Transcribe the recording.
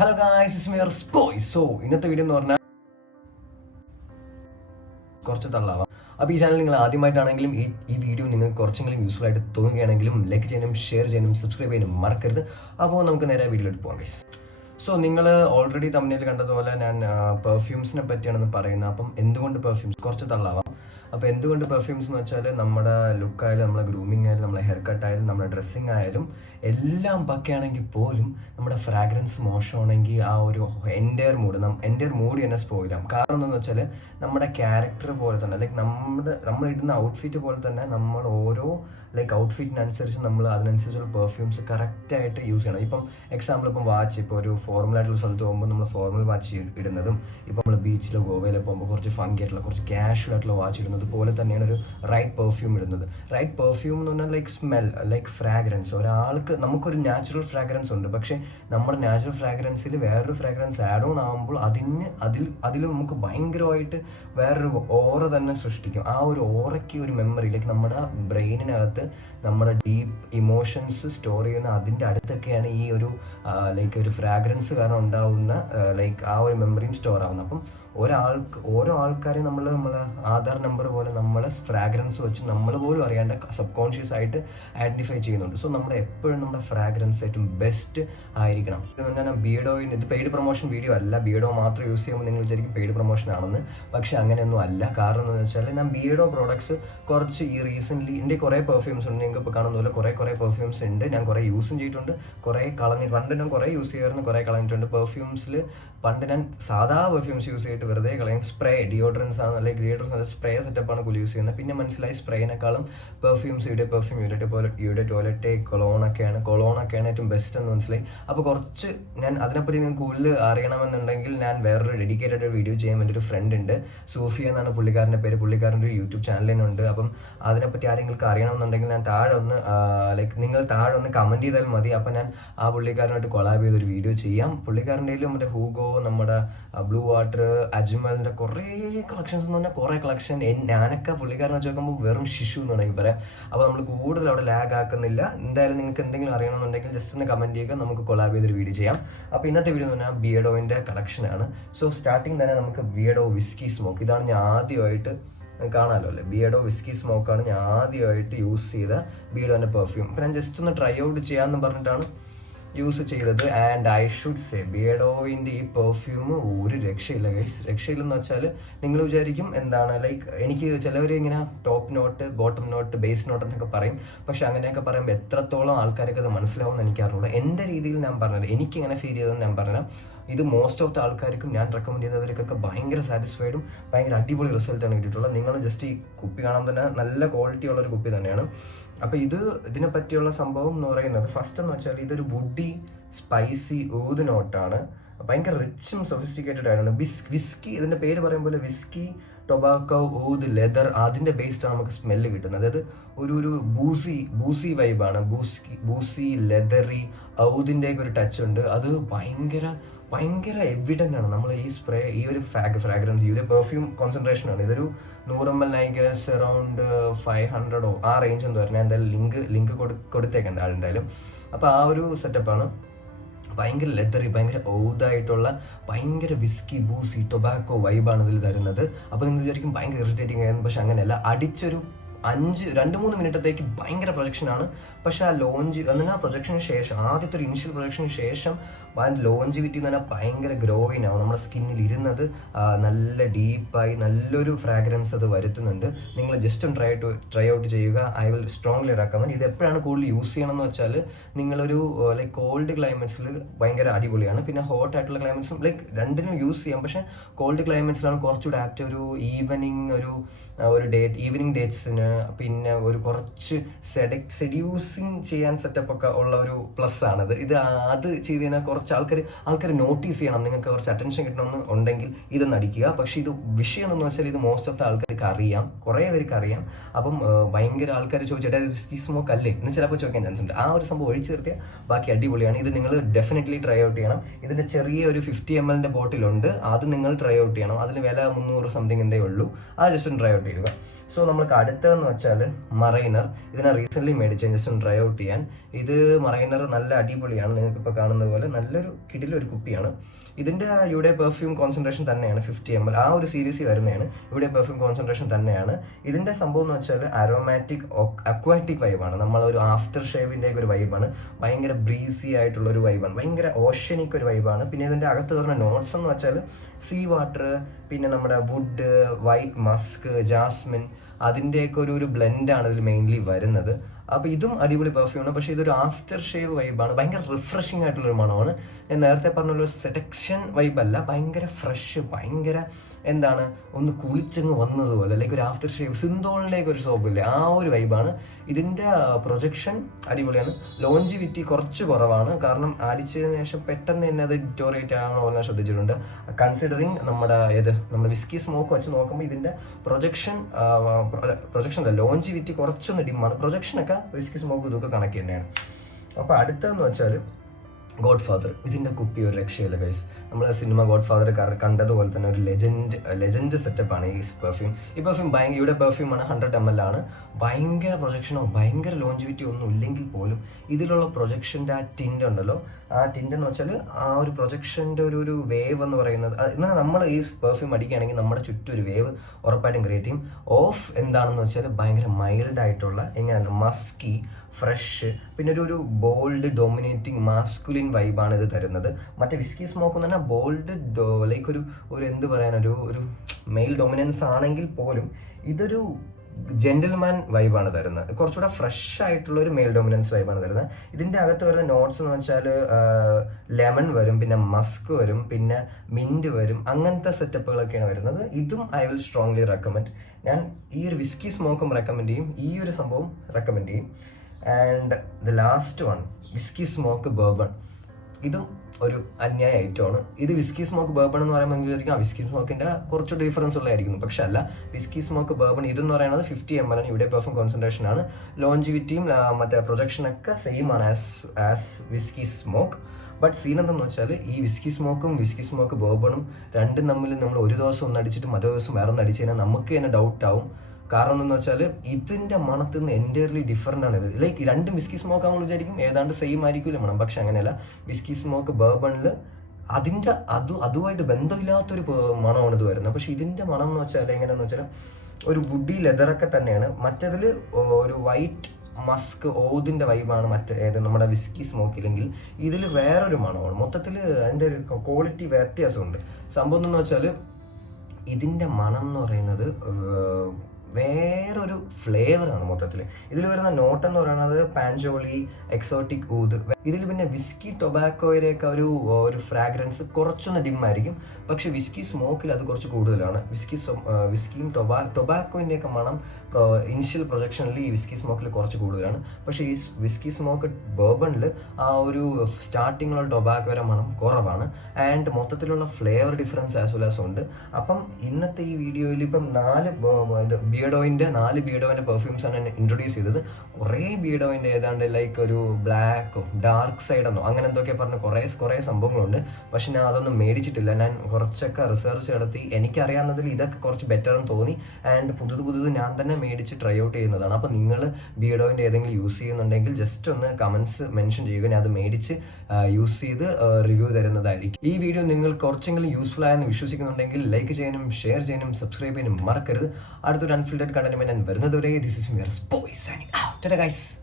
Hello guys, it's VRS BOY. So, ഇന്നത്തെ video എന്ന് പറഞ്ഞാൽ കുറച്ച് തള്ളാവാം. അപ്പോൾ ഈ ചാനൽ നിങ്ങൾ ആദ്യമായിട്ടാണെങ്കിലും ഈ വീഡിയോ നിങ്ങൾക്ക് കുറച്ചെങ്കിലും യൂസ്ഫുൾ ആയിട്ട് തോന്നുകയാണെങ്കിലും ലൈക്ക് ചെയ്യാനും ഷെയർ ചെയ്യാനും സബ്സ്ക്രൈബ് ചെയ്യാനും മറക്കരുത്. അപ്പോൾ നമുക്ക് നേരെ വീഡിയോയിലോട്ട് പോകാം ഗൈസ്. സോ നിങ്ങൾ ഓൾറെഡി തമ്മിൽ കണ്ടതുപോലെ ഞാൻ പെർഫ്യൂംസിനെ പറ്റിയാണെന്ന് പറയുന്നത്. അപ്പം എന്തുകൊണ്ട് പെർഫ്യൂംസ് കുറച്ച് തള്ളാവാം. അപ്പോൾ എന്തുകൊണ്ട് പെർഫ്യൂംസ് എന്ന് വെച്ചാൽ നമ്മുടെ ലുക്കായാലും നമ്മളെ ഗ്രൂമിങ് ആയാലും നമ്മളെ ഹെയർ കട്ടായാലും നമ്മുടെ ഡ്രസ്സിങ് ആയാലും എല്ലാം പക്കയാണെങ്കിൽ പോലും നമ്മുടെ ഫ്രാഗ്രൻസ് മോശമാണെങ്കിൽ ആ ഒരു എൻ്റയർ മൂഡ് തന്നെ സ്പോയിലാവും. കാരണം എന്താണെന്ന് വെച്ചാൽ നമ്മുടെ ക്യാരക്ടർ പോലെ തന്നെ ലൈക്ക് നമ്മളിടുന്ന ഔട്ട്ഫിറ്റ് പോലെ തന്നെ നമ്മൾ ഓരോ ലൈക്ക് ഔട്ട്ഫിറ്റിനനുസരിച്ച് നമ്മൾ അതിനനുസരിച്ചുള്ള പെർഫ്യൂംസ് കറക്റ്റായിട്ട് യൂസ് ചെയ്യണം. ഇപ്പം എക്സാമ്പിൾ ഇപ്പം വാച്ച് ഇപ്പോൾ ഒരു ഫോർമൽ ആയിട്ടുള്ള സ്ഥലത്ത് പോകുമ്പോൾ നമ്മൾ ഫോർമൽ വാച്ച് ഇടുന്നതും ഇപ്പോൾ നമ്മൾ ബീച്ചിലോ ഗോവയിലോ പോകുമ്പോൾ കുറച്ച് ഫങ്കി ആയിട്ടുള്ള കുറച്ച് കാഷ്വൽ ആയിട്ടുള്ള വാച്ച് ഇടുന്നത് പോലെ തന്നെയാണ് ഒരു റൈറ്റ് പെർഫ്യൂം ഇടുന്നത്. റൈറ്റ് പെർഫ്യൂം എന്ന് പറഞ്ഞാൽ ലൈക്ക് സ്മെൽ ലൈക്ക് ഫ്രാഗ്രൻസ് നമുക്കൊരു നാച്ചുറൽ ഫ്രാഗ്രൻസ് ഉണ്ട്. പക്ഷേ നമ്മുടെ നാച്ചുറൽ ഫ്രാഗ്രൻസിൽ വേറൊരു ഫ്രാഗ്രൻസ് ആഡ് ഓൺ ആകുമ്പോൾ അതിൽ നമുക്ക് ഭയങ്കരമായിട്ട് വേറൊരു ഓറ തന്നെ സൃഷ്ടിക്കും. ആ ഒരു ഓറയ്ക്ക് ഒരു മെമ്മറി ലൈക്ക് നമ്മുടെ ബ്രെയിനിനകത്ത് നമ്മുടെ ഡീപ്പ് ഇമോഷൻസ് സ്റ്റോർ ചെയ്യുന്ന അതിൻ്റെ അടുത്തൊക്കെയാണ് ഈ ഒരു ലൈക്ക് ഒരു ഫ്രാഗ്രൻസ് കാരണം ഉണ്ടാവുന്ന ലൈക്ക് ആ ഒരു മെമ്മറിയും സ്റ്റോർ ആവുന്നത്. അപ്പം ഓരോ ആൾക്കാരെയും നമ്മളെ ആധാർ നമ്പർ പോലെ നമ്മളെ ഫ്രാഗ്രൻസ് വെച്ച് നമ്മൾ പോലും അറിയാണ്ട് സബ് കോൺഷ്യസ് ആയിട്ട് ഐഡൻറ്റിഫൈ ചെയ്യുന്നുണ്ട്. സോ നമ്മൾ എപ്പോഴും നമ്മുടെ ഫ്രാഗ്രൻസ് ഏറ്റവും ബെസ്റ്റ് ആയിരിക്കണം. ഞാൻ ബിയർഡോയിന് ഇത് പെയ്ഡ് പ്രൊമോഷൻ വീഡിയോ അല്ല. ബിയർഡോ മാത്രം യൂസ് ചെയ്യുമ്പോൾ നിങ്ങൾ വിചാരിക്കും പെയ്ഡ് പ്രൊമോഷൻ ആണെന്ന്. പക്ഷെ അങ്ങനെയൊന്നും അല്ല. കാരണം എന്താണെന്ന് വെച്ചാൽ ഞാൻ ബിയർഡോ പ്രോഡക്ട്സ് കുറച്ച് ഈ റീസെൻ്റ്ലി എൻ്റെ കുറേ പെർഫ്യൂംസ് ഉണ്ട്. നിങ്ങൾക്ക് ഇപ്പോൾ കാണുന്ന പോലെ കുറേ പെർഫ്യൂംസ് ഉണ്ട്. ഞാൻ കുറേ യൂസും ചെയ്തിട്ടുണ്ട്, കുറേ കളഞ്ഞിട്ട്. പണ്ട് ഞാൻ കുറേ യൂസ് ചെയ്യാറുണ്ട്, കുറേ കളഞ്ഞിട്ടുണ്ട്. പെർഫ്യൂംസിൽ പണ്ട് ഞാൻ സാധാ പെർഫ്യൂംസ് യൂസ് ചെയ്തിട്ട് വെറുതെ കളയും. സ്പ്രേ ഡിയോഡ്രൻസ് ആണ്, അല്ലെങ്കിൽ ഡിയോഡ്രൻസ് സ്പ്രേ സെറ്റപ്പാണ് കൂടുതൽ യൂസ് ചെയ്യുന്നത്. പിന്നെ മനസ്സിലായി സ്പ്രേനേക്കാളും പെർഫ്യൂംസ് ഇവിടെ ടോയ്ലറ്റ് കൊളോണൊക്കെയാണ് ഏറ്റവും ബെസ്റ്റ് എന്ന് മനസ്സിലായി. അപ്പോൾ കുറച്ച് ഞാൻ അതിനെപ്പറ്റി നിങ്ങൾക്ക് കൂടുതൽ അറിയണമെന്നുണ്ടെങ്കിൽ ഞാൻ വേറൊരു ഡെഡിക്കേറ്റഡ് വീഡിയോ ചെയ്യാൻ എൻ്റെ ഒരു ഫ്രണ്ട് ഉണ്ട്, സൂഫിയ എന്നാണ് പുള്ളിക്കാരൻ്റെ പേര്. പുള്ളിക്കാരൻ്റെ ഒരു യൂട്യൂബ് ചാനൽ തന്നെ ഉണ്ട്. അപ്പം അതിനെപ്പറ്റി ആരെങ്കിലും അറിയണമെന്നുണ്ടെങ്കിൽ ഞാൻ നിങ്ങൾ താഴെ ഒന്ന് കമൻറ്റ് ചെയ്താൽ മതി. അപ്പം ഞാൻ ആ പുള്ളിക്കാരനായിട്ട് കൊളാബ് ചെയ്തൊരു വീഡിയോ ചെയ്യാം. പുള്ളിക്കാരൻ്റെ മറ്റേ ഹൂഗോ, നമ്മുടെ ബ്ലൂ വാട്ടർ, അജ്മലിൻ്റെ കുറേ കളക്ഷൻസ് എന്ന് പറഞ്ഞാൽ കുറേ കളക്ഷൻ. ഞാനൊക്കെ പുള്ളിക്കാരനെ വെച്ച് നോക്കുമ്പോൾ വെറും ശിശു എന്ന് വേണമെങ്കിൽ പറയാം. അപ്പോൾ നമ്മൾ കൂടുതൽ അവിടെ ലാഗ് ആക്കുന്നില്ല. എന്തായാലും നിങ്ങൾക്ക് എന്തെങ്കിലും അറിയണമെന്നുണ്ടെങ്കിൽ ജസ്റ്റ് ഒന്ന് കമൻറ്റ് ചെയ്യുക, നമുക്ക് കൊളാബ് ചെയ്തൊരു വീഡിയോ ചെയ്യാം. അപ്പോൾ ഇന്നത്തെ വീഡിയോ എന്ന് പറഞ്ഞാൽ ബിയർഡോവിൻ്റെ കളക്ഷനാണ്. സോ സ്റ്റാർട്ടിങ് തന്നെ നമുക്ക് ബിയർഡോ വിസ്കി സ്മോക്ക്. ഇതാണ് ഞാൻ ആദ്യമായിട്ട് കാണാമല്ലോ അല്ലേ, ബിയർഡോ വിസ്കി സ്മോക്കാണ് ഞാൻ ആദ്യമായിട്ട് യൂസ് ചെയ്ത ബിയർഡോൻ്റെ പെർഫ്യൂം. അപ്പോൾ ഞാൻ ജസ്റ്റ് ഒന്ന് ട്രൈ ഔട്ട് ചെയ്യാമെന്ന് പറഞ്ഞിട്ടാണ് യൂസ് ചെയ്തത്. ആൻഡ് ഐ ഷുഡ് സേ ബിയർഡോവിൻ്റെ ഈ പെർഫ്യൂം ഒരു രക്ഷയില്ല ഗൈസ്. രക്ഷയില്ലെന്ന് വെച്ചാൽ നിങ്ങൾ വിചാരിക്കും എന്താണ് ലൈക്ക് എനിക്ക് ചിലവർ ഇങ്ങനെ top note, bottom note, base note എന്നൊക്കെ പറയും. പക്ഷെ അങ്ങനെയൊക്കെ പറയുമ്പോൾ എത്രത്തോളം ആൾക്കാർക്ക് അത് മനസ്സിലാവുമെന്ന് എനിക്കറിയില്ല. എൻ്റെ രീതിയിൽ ഞാൻ പറഞ്ഞത്, എനിക്കിങ്ങനെ ഫീൽ ചെയ്തതെന്ന് ഞാൻ പറഞ്ഞാൽ ഇത് മോസ്റ്റ് ഓഫ് ദ ആൾക്കാർക്കും ഞാൻ റെക്കമെൻഡ് ചെയ്തവർക്കൊക്കെ ഭയങ്കര സാറ്റിസ്ഫൈഡും ഭയങ്കര അടിപൊളി റിസൾട്ടാണ് കിട്ടിയിട്ടുള്ളത്. നിങ്ങൾ ജസ്റ്റ് ഈ കുപ്പി കാണാൻ തന്നെ നല്ല ക്വാളിറ്റി ഉള്ളൊരു കുപ്പി തന്നെയാണ്. അപ്പോൾ ഇതിനെ പറ്റിയുള്ള സംഭവം എന്ന് പറയുന്നത് ഫസ്റ്റ് എന്ന് വെച്ചാൽ ഇതൊരു വുഡി സ്പൈസി ഊത് നോട്ടാണ്. ഭയങ്കര റിച്ചും സൊഫിസ്റ്റിക്കേറ്റഡ് ആയിട്ടാണ്. വിസ്കി ഇതിൻ്റെ പേര് പറയും പോലെ വിസ്കി, ടൊബാക്കോ, ഊത്, ലെതർ അതിൻ്റെ ബേസ്ഡാണ് നമുക്ക് സ്മെല്ല് കിട്ടുന്നത്. അതായത് ഒരു ബൂസി വൈബാണ്. ബൂസി ലെതറി ഔതിൻ്റെയൊക്കെ ഒരു ടച്ച് ഉണ്ട്. അത് ഭയങ്കര എവിഡൻ്റ് ആണ്. നമ്മൾ ഈ ഒരു ഫ്രാഗ്രൻസ്, ഈ ഒരു പെർഫ്യൂം കോൺസെൻട്രേഷനാണ്. ഇതൊരു 100 ml നൈഗസ് അറൗണ്ട് 500 ആ റേഞ്ച് എന്ന് പറഞ്ഞാൽ എന്തായാലും ലിങ്ക് കൊടുത്തേക്കാം എന്തായാലും. അപ്പോൾ ആ ഒരു സെറ്റപ്പാണ്. ഭയങ്കര ലെതറി, ഭയങ്കര ഔതായിട്ടുള്ള ഭയങ്കര വിസ്കി, ബൂസി, ടൊബാക്കോ വൈബാണ് ഇതിൽ തരുന്നത്. അപ്പോൾ നിങ്ങൾ വിചാരിക്കും ഭയങ്കര ഇറിറ്റേറ്റിംഗ് ആയിരുന്നു. പക്ഷെ അങ്ങനെയല്ല. അടിച്ചൊരു 2-3 മിനിറ്റത്തേക്ക് ഭയങ്കര പ്രൊജക്ഷനാണ്. പക്ഷെ ആ ലോഞ്ച് എന്നാൽ പ്രൊജക്ഷന് ശേഷം, ആദ്യത്തെ ഒരു ഇനിഷ്യൽ പ്രൊജക്ഷന് ശേഷം ലോഞ്ചിവിറ്റി എന്ന് പറഞ്ഞാൽ ഭയങ്കര ഗ്രോയിൻ ആവും. നമ്മുടെ സ്കിന്നിൽ ഇരുന്നത് നല്ല ഡീപ്പായി നല്ലൊരു ഫ്രാഗ്രൻസ് അത് വരുത്തുന്നുണ്ട്. നിങ്ങൾ ജസ്റ്റ് ഒന്ന് ട്രൈ ഔട്ട് ചെയ്യുക. I will strongly recommend. ഇത് എപ്പോഴാണ് കൂടുതൽ യൂസ് ചെയ്യണമെന്ന് വെച്ചാൽ നിങ്ങളൊരു ലൈക്ക് കോൾഡ് ക്ലൈമറ്റ്സിൽ ഭയങ്കര അടിപൊളിയാണ്. പിന്നെ ഹോട്ട് ആയിട്ടുള്ള ക്ലൈമറ്റ്സും ലൈക്ക് രണ്ടിനും യൂസ് ചെയ്യാം. പക്ഷേ കോൾഡ് ക്ലൈമറ്റ്സിലാണ് കുറച്ചുകൂടെ ആപ്റ്റ്. ഒരു ഈവനിങ് ഡേറ്റ്സിന്, പിന്നെ ഒരു കുറച്ച് സെഡ്യൂസിങ് ചെയ്യാൻ സെറ്റപ്പ് ഒക്കെ ഉള്ള ഒരു പ്ലസ് ആണത്. അത് ചെയ്ത് കഴിഞ്ഞാൽ കുറച്ച് ആൾക്കാർ നോട്ടീസ് ചെയ്യണം, നിങ്ങൾക്ക് കുറച്ച് അറ്റൻഷൻ കിട്ടണമെന്ന് ഉണ്ടെങ്കിൽ ഇതൊന്ന് അടിക്കുക. പക്ഷേ ഇത് വിഷയം എന്ന് വെച്ചാൽ ഇത് മോസ്റ്റ് ഓഫ് ദ ആൾക്കാർക്ക് അറിയാം, കുറേ പേർക്ക് അറിയാം. അപ്പം ഭയങ്കര ആൾക്കാർ ചോദിച്ചിട്ട് വിസ്കി സ്മോക്ക് അല്ലേ എന്ന് ചിലപ്പോൾ ചോദിക്കാൻ ചാൻസ് ഉണ്ട്. ആ ഒരു സംഭവം ഒഴിച്ചു നിർത്തിയാൽ ബാക്കി അടിപൊളിയാണ്. ഇത് നിങ്ങൾ ഡെഫിനറ്റ്ലി ട്രൈ ഔട്ട് ചെയ്യണം. ഇതിൻ്റെ ചെറിയ ഒരു 50 ml ബോട്ടിലുണ്ട്, അത് നിങ്ങൾ ട്രൈ ഔട്ട് ചെയ്യണം. അതിന് വില 300 സംതിങ് എന്തേ ഉള്ളൂ. അത് ജസ്റ്റ് ഒന്ന് ട്രൈ ഔട്ട് ചെയ്യുക. സോ നമ്മൾക്ക് അടുത്തതെന്ന് വെച്ചാൽ മറൈനർ. ഇതിനെ റീസെൻ്റ്ലി മേടിച്ച ജസ്റ്റ് ഒന്ന് ട്രൈ ഔട്ട് ചെയ്യാൻ. ഇത് മറൈനർ നല്ല അടിപൊളിയാണ്. നിങ്ങൾക്കിപ്പോൾ കാണുന്നത് പോലെ നല്ലൊരു കിടിലൊരു കുപ്പിയാണ്. ഇതിൻ്റെ ഇവിടെ പെർഫ്യൂം കോൺസെൻട്രേഷൻ തന്നെയാണ് 50 ml. ആ ഒരു സീരീസിൽ വരുന്നതാണ് ഇവിടെ പെർഫ്യൂം കോൺസെൻട്രേഷൻ തന്നെയാണ്. ഇതിൻ്റെ സംഭവം എന്ന് വെച്ചാൽ അരോമാറ്റിക് അക്വാറ്റിക് വൈബാണ്. നമ്മളൊരു ആഫ്റ്റർ ഷേവിൻ്റെ ഒരു വൈബാണ്. ഭയങ്കര ബ്രീസി ആയിട്ടുള്ളൊരു വൈബാണ്, ഭയങ്കര ഓഷ്യനിക് ഒരു വൈബാണ്. പിന്നെ ഇതിൻ്റെ അകത്ത് വരുന്ന നോട്ട്സ് എന്ന് വെച്ചാൽ സീ വാട്ടർ, പിന്നെ നമ്മുടെ വുഡ്, വൈറ്റ് മസ്ക്, ജാസ്മിൻ, അതിൻ്റെയൊക്കെ ഒരു ബ്ലെൻഡാണ് ഇതിൽ മെയിൻലി വരുന്നത്. അപ്പോൾ ഇതും അടിപൊളി പെർഫ്യൂമാണ്. പക്ഷേ ഇതൊരു ആഫ്റ്റർ ഷേവ് വൈബാണ്. ഭയങ്കര റിഫ്രഷിംഗ് ആയിട്ടുള്ളൊരു മണമാണ്. ഞാൻ നേരത്തെ പറഞ്ഞൊരു സെലക്ഷൻ വൈബല്ല, ഭയങ്കര ഫ്രഷ്, ഭയങ്കര എന്താണ് ഒന്ന് കുളിച്ചങ്ങ് വന്നതുപോലെ, ലൈക്ക് ഒരു ആഫ്റ്റർ ഷേവ് സിന്തോളിലേക്ക് ഒരു സോപ്പില്ലേ, ആ ഒരു വൈബാണ്. ഇതിൻ്റെ പ്രൊജക്ഷൻ അടിപൊളിയാണ്. ലോഞ്ചിവിറ്റി കുറച്ച് കുറവാണ്, കാരണം അടിച്ചതിന് ശേഷം പെട്ടെന്ന് തന്നെ അത് ഡിറ്റോറിയേറ്റ് ആകണോ എന്ന് ശ്രദ്ധിച്ചിട്ടുണ്ട്. കൺസിഡറിങ് നമ്മുടെ വിസ്കി സ്മോക്ക് വെച്ച് നോക്കുമ്പോൾ ഇതിൻ്റെ പ്രൊജക്ഷൻ അല്ല, ലോഞ്ചിവിറ്റി കുറച്ചൊന്ന് ഡിമ്മാണ്. പ്രൊജക്ഷനൊക്കെ വിസ്കി സ്മോക്ക് ഇതൊക്കെ കണക്ക് തന്നെയാണ്. അപ്പോൾ അടുത്തതെന്ന് വെച്ചാൽ ഗോഡ് ഫാദർ. ഇതിൻ്റെ കുപ്പി ഒരു രക്ഷയില്ല ഗൈസ്. നമ്മൾ സിനിമ ഗോഡ് ഫാദർ കണ്ടതുപോലെ തന്നെ ഒരു ലെജൻഡ് സെറ്റപ്പാണ് ഈ പെർഫ്യൂം. ഈ പെർഫ്യൂം ഇവിടെ പെർഫ്യൂമാണ്, 100 ml ആണ്. ഭയങ്കര പ്രൊജക്ഷനോ ഭയങ്കര ലോഞ്ചിവിറ്റി ഒന്നും ഇല്ലെങ്കിൽ പോലും ഇതിലുള്ള പ്രൊജക്ഷൻ്റെ ആ ടിൻ്റ് ഉണ്ടല്ലോ, ആ ടിൻ്റ് എന്ന് വെച്ചാൽ ആ ഒരു പ്രൊജക്ഷൻ്റെ ഒരു വേവ് എന്ന് പറയുന്നത്, എന്നാൽ നമ്മൾ ഈ പെർഫ്യൂം അടിക്കുകയാണെങ്കിൽ നമ്മുടെ ചുറ്റും ഒരു വേവ് ഉറപ്പായിട്ടും ക്രിയേറ്റ് ചെയ്യും. ഓഫ് എന്താണെന്ന് വെച്ചാൽ ഭയങ്കര മൈൽഡ് ആയിട്ടുള്ള, എങ്ങനെയാണ് മസ്കി, ഫ്രഷ്, പിന്നെ ഒരു ബോൾഡ് ഡൊമിനേറ്റിംഗ് മാസ്കുലിൻ വൈബാണ് ഇത് തരുന്നത്. മറ്റേ വിസ്കി സ്മോക്ക് എന്ന് പറഞ്ഞാൽ ബോൾഡ് ലൈക്ക് ഒരു എന്ത് പറയാനൊരു മെയിൽ ഡൊമിനൻസ് ആണെങ്കിൽ പോലും ഇതൊരു ജെന്റിൽമാൻ വൈബാണ് തരുന്നത്. കുറച്ചുകൂടെ ഫ്രഷ് ആയിട്ടുള്ള ഒരു മെയിൽ ഡൊമിനൻസ് വൈബാണ് തരുന്നത്. ഇതിൻ്റെ അകത്ത് വരുന്ന നോട്ട്സ് എന്ന് വെച്ചാൽ ലെമൺ വരും, പിന്നെ മസ്ക് വരും, പിന്നെ മിൻറ്റ് വരും, അങ്ങനത്തെ സെറ്റപ്പുകളൊക്കെയാണ് വരുന്നത്. ഇതും ഐ വിൽ സ്ട്രോങ്ലി റെക്കമെൻഡ്. ഞാൻ ഈ ഒരു വിസ്കി സ്മോക്കും റെക്കമെൻഡ് ചെയ്യും, ഈ ഒരു സംഭവം റെക്കമെൻഡ് ചെയ്യും. And the last one, whisky smoke bourbon. ഇതും ഒരു അന്യായ ഐറ്റമാണ്. ഇത് വിസ്കി സ്മോക്ക് ബേർബൺ എന്ന് പറയുമ്പോൾ വിചാരിക്കും വിസ്കി സ്മോക്കിൻ്റെ കുറച്ച് ഡിഫറൻസ് ഉള്ളതായിരിക്കുന്നു, പക്ഷെ അല്ല. വിസ്കി സ്മോക്ക് ബേർബൺ ഇതെന്ന് പറയുന്നത് 50 ml ആണ്. ഇവിടെ പെർഫ്യൂം കോൺസെൻട്രേഷൻ ആണ്. ലോഞ്ചിവിറ്റിയും മറ്റേ പ്രൊജക്ഷനൊക്കെ സെയിം ആണ് as whisky smoke. But scene എന്തെന്ന് വെച്ചാൽ ഈ വിസ്കി സ്മോക്കും വിസ്കി സ്മോക്ക് ബേർബണും രണ്ടും തമ്മിൽ നമ്മൾ ഒരു ദിവസം ഒന്ന് അടിച്ചിട്ട് മറ്റേ ദിവസം വേറെ ഒന്ന് അടിച്ചു കഴിഞ്ഞാൽ നമുക്ക് തന്നെ ഡൗട്ട് ആവും. കാരണം എന്തെന്ന് വെച്ചാൽ ഇതിൻ്റെ മണത്തിൽ നിന്ന് എൻറ്റയർലി ഡിഫറൻ്റ് ആണ് ഇത്. ലൈക്ക് രണ്ടും വിസ്കി സ്മോക്ക് ആകുമ്പോൾ വിചാരിക്കും ഏതാണ്ട് സെയിം ആയിരിക്കില്ല മണം, പക്ഷെ അങ്ങനെയല്ല. വിസ്കി സ്മോക്ക് ബേർബണിൽ അതിൻ്റെ അതുമായിട്ട് ബന്ധമില്ലാത്തൊരു മണമാണ് ഇത് വരുന്നത്. പക്ഷെ ഇതിൻ്റെ മണം എന്ന് വെച്ചാൽ എങ്ങനെയാണെന്ന് വെച്ചാൽ ഒരു വുഡി ലെതറൊക്കെ തന്നെയാണ്. മറ്റേതിൽ ഒരു വൈറ്റ് മസ്ക് ഓതിൻ്റെ വൈബാണ് നമ്മുടെ വിസ്കി സ്മോക്കിലെങ്കിൽ ഇതിൽ വേറൊരു മണമാണ്. മൊത്തത്തിൽ അതിൻ്റെ ഒരു ക്വാളിറ്റി വ്യത്യാസമുണ്ട്. സംഭവം എന്ന് വെച്ചാൽ ഇതിൻ്റെ മണം എന്ന് പറയുന്നത് വേറൊരു ഫ്ലേവറാണ് മൊത്തത്തിൽ. ഇതിൽ വരുന്ന നോട്ട് എന്ന് പറയുന്നത് പാഞ്ചോളി, എക്സോട്ടിക് ഊത്. ഇതിൽ പിന്നെ വിസ്കി ടൊബാക്കോയിലേക്ക് ഒരു ഫ്രാഗ്രൻസ് കുറച്ചൊന്ന് ഡിമ്മായിരിക്കും, പക്ഷെ വിസ്കി സ്മോക്കിൽ അത് കുറച്ച് കൂടുതലാണ്. വിസ്കിയും ടൊബാക്കോയിൻ്റെയൊക്കെ മണം ഇനിഷ്യൽ പ്രൊജക്ഷനിൽ ഈ വിസ്കി സ്മോക്കിൽ കുറച്ച് കൂടുതലാണ്. പക്ഷേ ഈ വിസ്കി സ്മോക്ക് ബേർബണിൽ ആ ഒരു സ്റ്റാർട്ടിങ്ങിലുള്ള ടൊബാക്കോയുടെ മണം കുറവാണ്. ആൻഡ് മൊത്തത്തിലുള്ള flavour difference as well as ഉണ്ട്. അപ്പം ഇന്നത്തെ ഈ വീഡിയോയിൽ ഇപ്പം 4 ബിയർഡോയിൻ്റെ പെർഫ്യൂംസ് ആണ് ഇൻട്രൊഡ്യൂസ് ചെയ്തത്. കുറേ ബിയർഡോയിൻ്റെ ഏതാണ്ട് ലൈക്ക് ഒരു ബ്ലാക്കോ ഡാർക്ക് സൈഡെന്നോ അങ്ങനെ എന്തൊക്കെ പറഞ്ഞ് കുറേ സംഭവങ്ങളുണ്ട്. പക്ഷെ ഞാൻ അതൊന്നും മേടിച്ചിട്ടില്ല. ഞാൻ കുറച്ചൊക്കെ റിസർച്ച് നടത്തി എനിക്കറിയാവുന്നതിൽ ഇതൊക്കെ കുറച്ച് ബെറ്റർ എന്ന് തോന്നി. ആൻഡ് പുതുത് ഞാൻ തന്നെ മേടിച്ച് ട്രൈ ഔട്ട് ചെയ്യുന്നതാണ്. അപ്പോൾ നിങ്ങൾ ബിയർഡോയിൻ്റെ ഏതെങ്കിലും യൂസ് ചെയ്യുന്നുണ്ടെങ്കിൽ ജസ്റ്റ് ഒന്ന് കമൻസ് മെൻഷൻ ചെയ്യുക, ഞാൻ അത് മേടിച്ച് യൂസ് ചെയ്ത് റിവ്യൂ തരുന്നതായിരിക്കും. ഈ വീഡിയോ നിങ്ങൾ കുറച്ചെങ്കിലും യൂസ്ഫുൾ ആയെന്ന് വിശ്വസിക്കുന്നുണ്ടെങ്കിൽ ലൈക്ക് ചെയ്യാനും ഷെയർ ചെയ്യാനും സബ്സ്ക്രൈബ് ചെയ്യാനും മറക്കരുത്. അടുത്തൊരു അൺഫിൽറ്റഡ് കണ്ടന്റുമായി ഞാൻ വരുന്നതുവരെ this is VRS BOY signing out. Ta-ta guys.